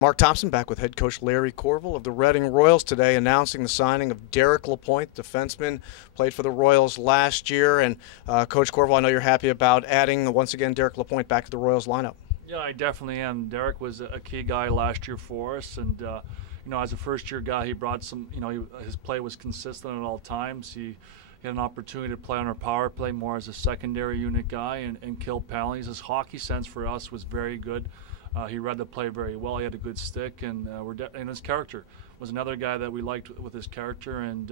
Mark Thompson back with head coach Larry Courville of the Reading Royals today, announcing the signing of Derrick LaPoint, defenseman, played for the Royals last year. And Coach Courville, I know you're happy about adding once again Derrick LaPoint back to the Royals lineup. Yeah, I definitely am. Derrick was a key guy last year for us, and as a first-year guy, he brought some. His play was consistent at all times. He had an opportunity to play on our power play more as a secondary unit guy and kill penalties. His hockey sense for us was very good. He read the play very well. He had a good stick, and his character was another guy that we liked with his character, and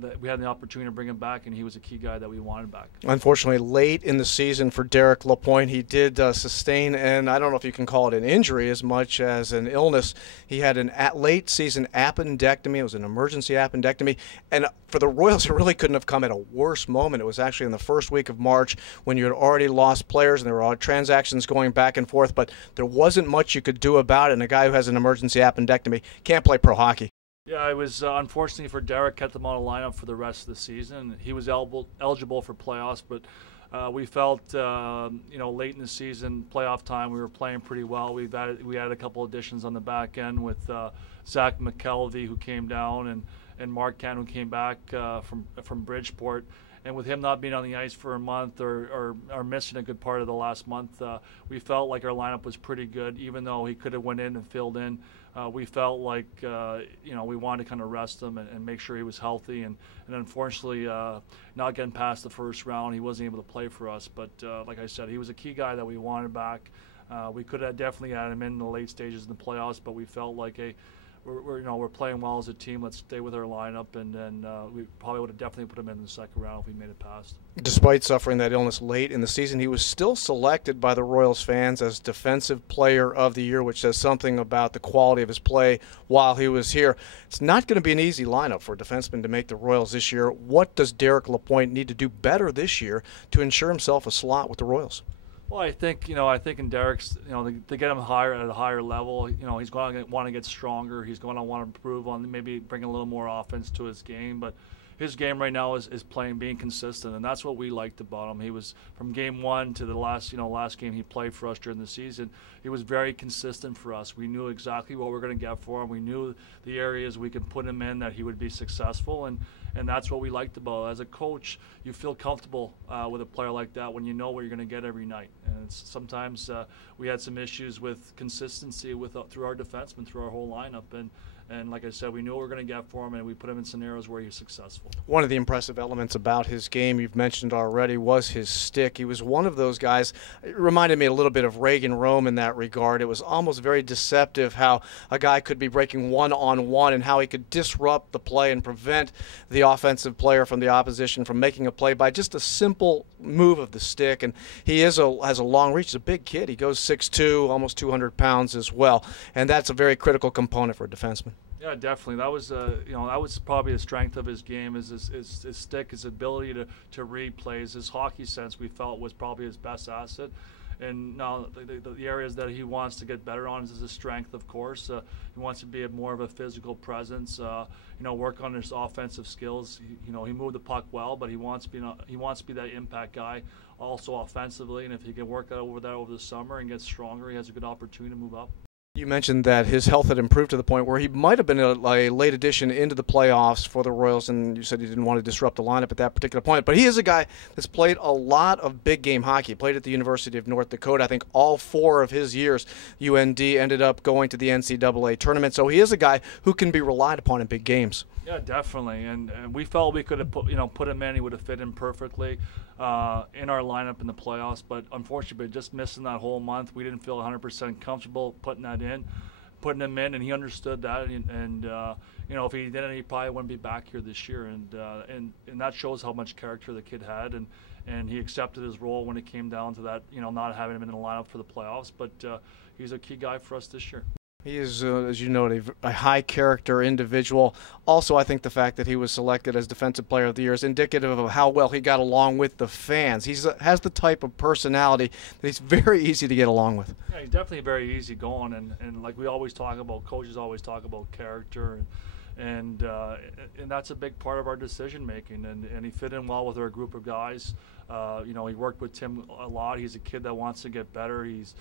that we had the opportunity to bring him back, and he was a key guy that we wanted back. Unfortunately, late in the season for Derrick LaPoint, he did sustain, and I don't know if you can call it an injury as much as an illness. He had an late season appendectomy. It was an emergency appendectomy, and for the Royals, it really couldn't have come at a worse moment. It was actually in the first week of March when you had already lost players and there were transactions going back and forth, but there wasn't much you could do about it, and a guy who has an emergency appendectomy can't play pro hockey. Yeah, it was unfortunately for Derrick, kept him on the lineup for the rest of the season. He was eligible for playoffs, but we felt late in the season, playoff time, we were playing pretty well. We had a couple additions on the back end with Zach McKelvey, who came down, and Mark Kent, who came back from Bridgeport. And with him not being on the ice for a month or missing a good part of the last month, we felt like our lineup was pretty good. Even though he could have went in and filled in, we felt like we wanted to kind of rest him and make sure he was healthy. And unfortunately, not getting past the first round, he wasn't able to play for us. But like I said, he was a key guy that we wanted back. We could have definitely had him in the late stages in the playoffs, but we felt like we're playing well as a team. Let's stay with our lineup, and then we probably would have definitely put him in the second round if we made it past. Despite suffering that illness late in the season, he was still selected by the Royals fans as Defensive Player of the Year, which says something about the quality of his play while he was here. It's not going to be an easy lineup for a defenseman to make the Royals this year. What does Derrick LaPoint need to do better this year to ensure himself a slot with the Royals? Well, I think in Derrick's, to get him higher at a higher level, he's going to want to get stronger. He's going to want to improve on maybe bring a little more offense to his game. But his game right now is being consistent, and that's what we liked about him. He was from game one to the last game he played for us during the season. He was very consistent for us. We knew exactly what we were going to get for him. We knew the areas we could put him in that he would be successful, and that's what we liked about it. As a coach, you feel comfortable with a player like that when you know what you're going to get every night. And sometimes we had some issues with consistency through our defensemen, through our whole lineup. And like I said, we knew what we were going to get for him, and we put him in scenarios where he was successful. One of the impressive elements about his game, you've mentioned already, was his stick. He was one of those guys. It reminded me a little bit of Reagan Rome in that regard. It was almost very deceptive how a guy could be breaking one-on-one and how he could disrupt the play and prevent the offensive player from the opposition from making a play by just a simple move of the stick. And he has a long reach. He's a big kid. He goes 6'2", almost 200 pounds as well. And that's a very critical component for a defenseman. Yeah, definitely. That was that was probably the strength of his game, is his stick, his ability to read plays, his hockey sense. We felt was probably his best asset. And now the areas that he wants to get better on is his strength, of course. He wants to be more of a physical presence. Work on his offensive skills. He moved the puck well, but he wants to be that impact guy, also offensively. And if he can work over the summer and get stronger, he has a good opportunity to move up. You mentioned that his health had improved to the point where he might have been a late addition into the playoffs for the Royals, and you said he didn't want to disrupt the lineup at that particular point. But he is a guy that's played a lot of big game hockey. He played at the University of North Dakota. I think all 4 of his years, UND ended up going to the NCAA tournament. So he is a guy who can be relied upon in big games. Yeah, definitely, and we felt we could have put him in. He would have fit in perfectly in our lineup in the playoffs, but unfortunately, just missing that whole month, we didn't feel 100% comfortable putting him in, and he understood that. And if he didn't, he probably wouldn't be back here this year. And that shows how much character the kid had, and he accepted his role when it came down to that. Not having him in the lineup for the playoffs, but he's a key guy for us this year. He is, as you know, a high-character individual. Also, I think the fact that he was selected as Defensive Player of the Year is indicative of how well he got along with the fans. He has the type of personality that he's very easy to get along with. Yeah, he's definitely very easygoing, and like we always talk about, coaches always talk about character, and that's a big part of our decision making. And he fit in well with our group of guys. He worked with Tim a lot. He's a kid that wants to get better. He's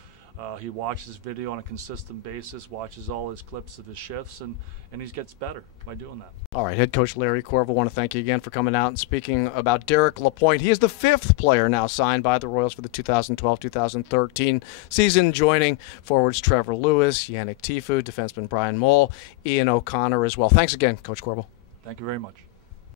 He watches video on a consistent basis, watches all his clips of his shifts, and he gets better by doing that. All right, head coach Larry Courville, I want to thank you again for coming out and speaking about Derrick LaPoint. He is the 5th player now signed by the Royals for the 2012-2013 season, joining forwards Trevor Lewis, Yannick Tifu, defenseman Brian Moll, Ian O'Connor as well. Thanks again, Coach Courville. Thank you very much.